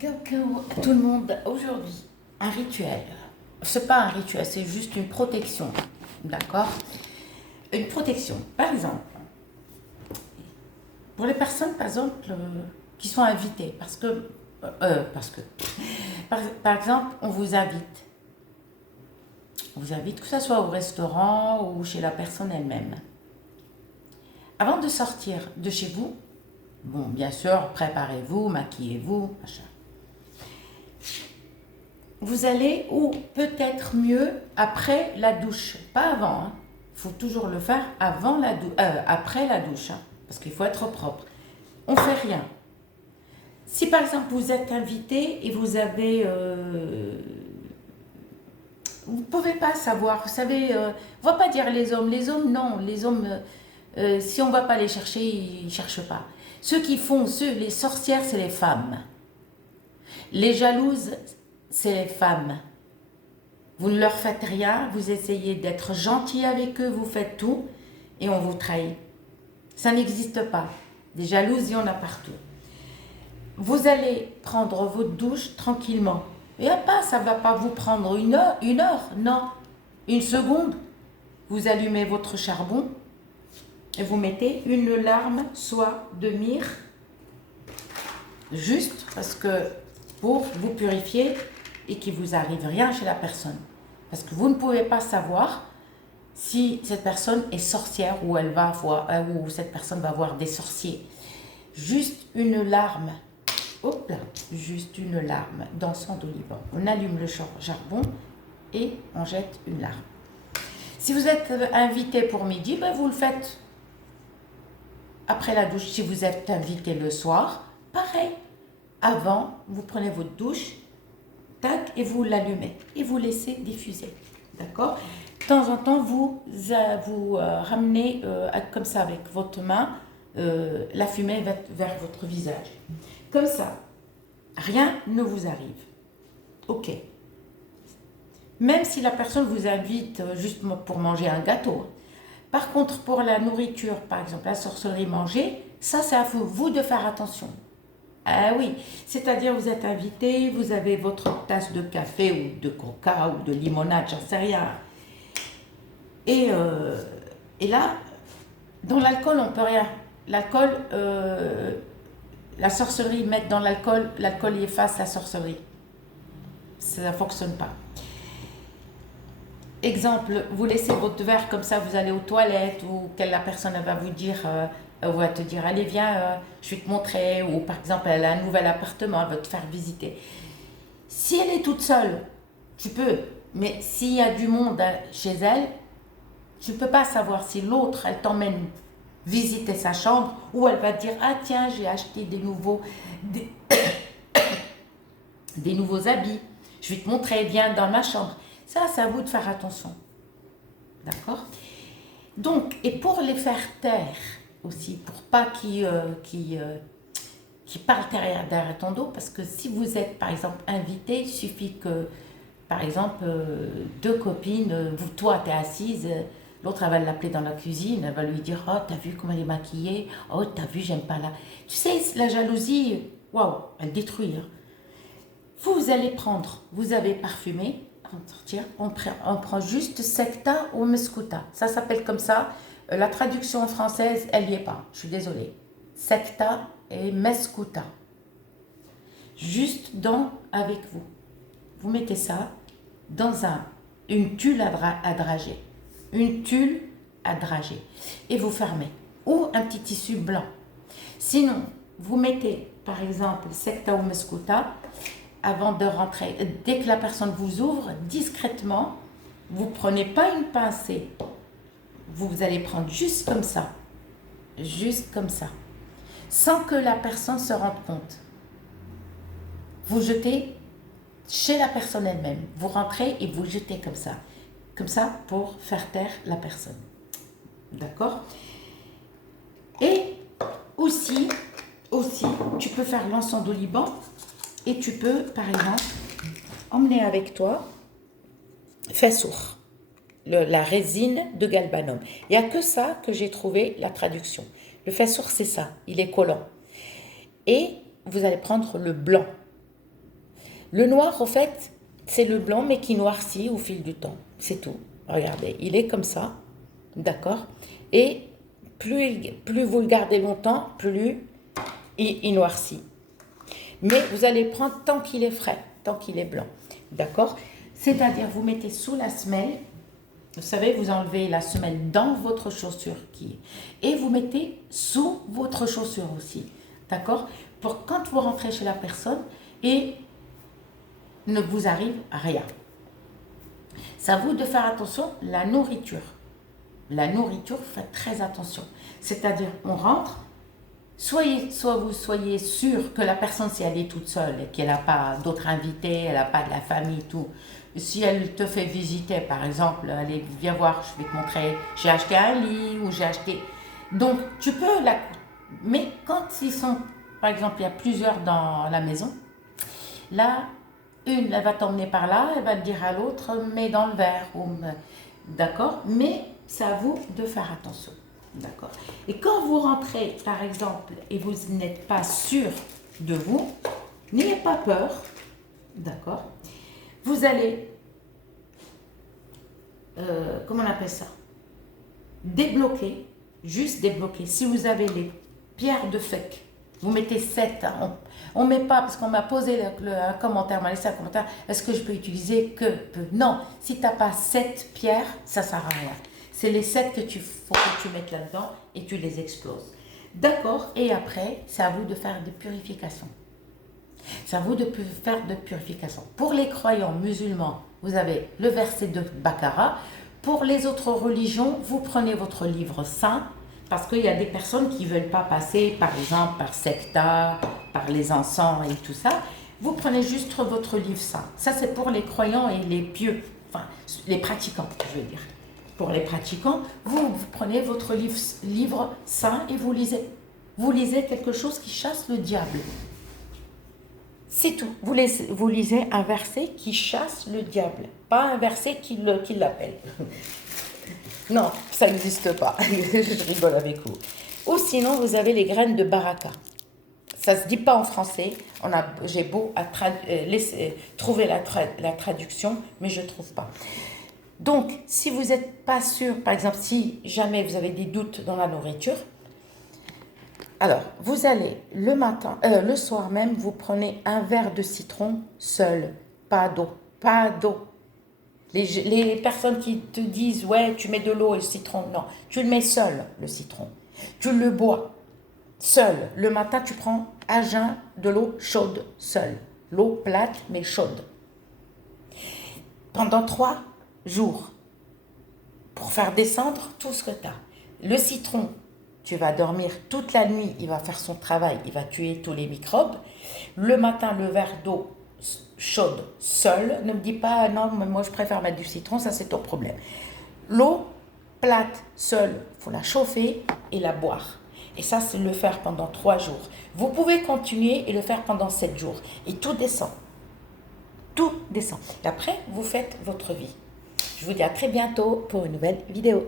Coucou à tout le monde. Aujourd'hui, un rituel. C'est pas un rituel, c'est juste une protection. D'accord? Une protection. Par exemple, pour les personnes, par exemple, qui sont invitées, par exemple, on vous invite. On vous invite, que ce soit au restaurant ou chez la personne elle-même. Avant de sortir de chez vous, bon, bien sûr, préparez-vous, maquillez-vous, machin. Vous allez, ou peut-être mieux, après la douche. Pas avant, hein. Il faut toujours le faire après la douche, hein, parce qu'il faut être propre. On ne fait rien. Si par exemple vous êtes invité et vous avez... vous ne pouvez pas savoir, vous savez, on ne va pas dire les hommes. Les hommes, non. Les hommes, si on ne va pas les chercher, ils ne cherchent pas. Ceux qui font, les sorcières, c'est les femmes. Les jalouses, c'est les femmes. Vous ne leur faites rien, vous essayez d'être gentil avec eux, vous faites tout et on vous trahit. Ça n'existe pas. Des jalouses, il y en a partout. Vous allez prendre votre douche tranquillement. Et pas, ça ne va pas vous prendre une heure, non. Une seconde, vous allumez votre charbon et vous mettez une larme, soit de myrrhe, juste parce que pour vous purifier et qu'il ne vous arrive rien chez la personne. Parce que vous ne pouvez pas savoir si cette personne est sorcière ou ou cette personne va voir des sorciers. Juste une larme, hop là, juste une larme d'encens d'oliban. On allume le charbon et on jette une larme. Si vous êtes invité pour midi, ben vous le faites après la douche. Si vous êtes invité le soir, pareil. Avant, vous prenez votre douche, tac, et vous l'allumez et vous laissez diffuser. D'accord? De temps en temps, vous ramenez comme ça avec votre main la fumée vers votre visage. Comme ça, rien ne vous arrive. Ok. Même si la personne vous invite juste pour manger un gâteau. Par contre, pour la nourriture, par exemple, la sorcellerie manger, ça c'est à vous de faire attention. Ah oui, c'est-à-dire vous êtes invité, vous avez votre tasse de café ou de coca ou de limonade, j'en sais rien. Et là, dans l'alcool, on peut rien. L'alcool, la sorcellerie, mettre dans l'alcool, l'alcool y efface la sorcellerie. Ça ne fonctionne pas. Exemple, vous laissez votre verre comme ça, vous allez aux toilettes ou la personne va vous dire, va te dire, allez viens, je vais te montrer, ou par exemple elle a un nouvel appartement, elle va te faire visiter. Si elle est toute seule, tu peux, mais s'il y a du monde chez elle, tu ne peux pas savoir si l'autre, elle t'emmène visiter sa chambre ou elle va te dire, ah tiens, j'ai acheté des nouveaux habits, je vais te montrer, viens dans ma chambre. Ça, c'est à vous de faire attention. D'accord? Donc, et pour les faire taire aussi, pour pas qu'ils parlent derrière ton dos, parce que si vous êtes, par exemple, invité, il suffit que, par exemple, deux copines, toi, tu es assise, l'autre, elle va l'appeler dans la cuisine, elle va lui dire, oh, t'as vu comment elle est maquillée? Oh, t'as vu, j'aime pas là. Tu sais, la jalousie, waouh, elle détruit. Hein. Vous allez prendre, vous avez parfumé, sortir, on prend juste secta ou mescuta. Ça s'appelle comme ça. La traduction française, elle n'y est pas. Je suis désolée. Secta et mescuta. Juste avec vous. Vous mettez ça dans une tulle à drager. Une tulle à drager. Et vous fermez. Ou un petit tissu blanc. Sinon, vous mettez, par exemple, secta ou mescuta. Avant de rentrer, dès que la personne vous ouvre, discrètement, vous ne prenez pas une pincée. Vous allez prendre juste comme ça, sans que la personne se rende compte. Vous jetez chez la personne elle-même. Vous rentrez et vous jetez comme ça pour faire taire la personne. D'accord? Et aussi, tu peux faire l'encens d'oliban. Et tu peux, par exemple, emmener avec toi fessour, la résine de galbanum. Il n'y a que ça que j'ai trouvé la traduction. Le fessour, c'est ça, il est collant. Et vous allez prendre le blanc. Le noir, au fait, c'est le blanc, mais qui noircit au fil du temps. C'est tout. Regardez, il est comme ça, d'accord? Et plus vous le gardez longtemps, plus il noircit. Mais vous allez prendre tant qu'il est frais, tant qu'il est blanc, d'accord? C'est-à-dire, vous mettez sous la semelle, vous savez, vous enlevez la semelle dans votre chaussure et vous mettez sous votre chaussure aussi, d'accord? Pour quand vous rentrez chez la personne et ne vous arrive rien. C'est à vous de faire attention, la nourriture. La nourriture, faites très attention. C'est-à-dire, on rentre, soit vous soyez sûr que la personne, si elle est toute seule et qu'elle n'a pas d'autres invités, elle n'a pas de la famille, tout. Si elle te fait visiter, par exemple, allez, viens voir, je vais te montrer, j'ai acheté un lit ou j'ai acheté... Donc, tu peux la... Mais quand ils sont, par exemple, il y a plusieurs dans la maison, là, une, elle va t'emmener par là, elle va te dire à l'autre, mets dans le verre. D'accord? Mais c'est à vous de faire attention. D'accord? Et quand vous rentrez, par exemple, et vous n'êtes pas sûr de vous, n'ayez pas peur. D'accord? Vous allez, comment on appelle ça? Débloquer, juste débloquer. Si vous avez les pierres de fake, vous mettez 7. Hein, on ne met pas, parce qu'on m'a posé un commentaire, on m'a laissé un commentaire, est-ce que je peux utiliser que peu? Non, si tu n'as pas 7 pierres, ça ne sert à rien. C'est les 7 faut que tu mettes là-dedans et tu les exploses. D'accord? Et après, c'est à vous de faire des purifications. C'est à vous de faire de purification. Pour les croyants musulmans, vous avez le verset de Baqara. Pour les autres religions, vous prenez votre livre saint, parce qu'il y a des personnes qui ne veulent pas passer, par exemple, par secta, par les encens et tout ça. Vous prenez juste votre livre saint. Ça, c'est pour les croyants et les pieux, enfin, les pratiquants, je veux dire. Pour les pratiquants, vous prenez votre livre saint et vous lisez. Vous lisez quelque chose qui chasse le diable. C'est tout. Vous lisez un verset qui chasse le diable, pas un verset qui l'appelle. Non, ça n'existe pas. Je rigole avec vous. Ou sinon, vous avez les graines de baraka. Ça ne se dit pas en français. J'ai beau trouver la traduction, mais je ne trouve pas. Donc, si vous n'êtes pas sûr, par exemple, si jamais vous avez des doutes dans la nourriture, alors, vous allez le soir même, vous prenez un verre de citron seul, pas d'eau, pas d'eau. Les personnes qui te disent, ouais, tu mets de l'eau et le citron, non, tu le mets seul, le citron. Tu le bois seul. Le matin, tu prends à jeun de l'eau chaude seul. L'eau plate, mais chaude. Pendant 3 jours, pour faire descendre tout ce que tu as. Le citron, tu vas dormir toute la nuit, il va faire son travail, il va tuer tous les microbes. Le matin, le verre d'eau chaude seul. Ne me dis pas, non, mais moi je préfère mettre du citron, ça c'est ton problème. L'eau plate seule, il faut la chauffer et la boire. Et ça, c'est le faire pendant 3 jours. Vous pouvez continuer et le faire pendant 7 jours. Et tout descend. Tout descend. Et après, vous faites votre vie. Je vous dis à très bientôt pour une nouvelle vidéo.